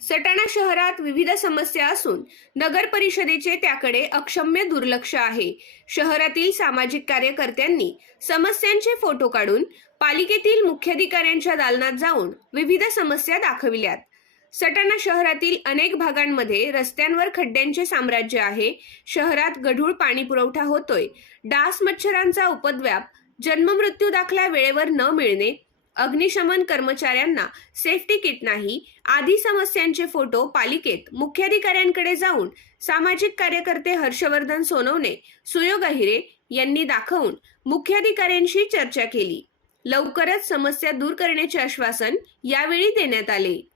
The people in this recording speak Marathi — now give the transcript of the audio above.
सटाणा शहरात विविध समस्या असून नगर परिषदेचे त्याकडे अक्षम्य दुर्लक्ष आहे. शहरातील सामाजिक कार्यकर्त्यांनी समस्यांचे फोटो काढून पालिकेतील मुख्याधिकाऱ्यांच्या दालनात जाऊन विविध समस्या दाखविल्यात. सटाणा शहरातील अनेक भागांमध्ये रस्त्यांवर खड्ड्यांचे साम्राज्य आहे. शहरात गढूळ पाणी पुरवठा होतोय. डास मच्छरांचा उपद्व्याप जन्ममृत्यू दाखला वेळेवर न मिळणे अग्निशमन कर्मचाऱ्यांना सेफ्टी किट नाही. आदी समस्यांचे फोटो पालिकेत मुख्याधिकाऱ्यांकडे जाऊन सामाजिक कार्यकर्ते हर्षवर्धन सोनवणे सुयोग अहिरे यांनी दाखवून मुख्याधिकाऱ्यांशी चर्चा केली. लवकरच समस्या दूर करण्याचे आश्वासन यावेळी देण्यात आले.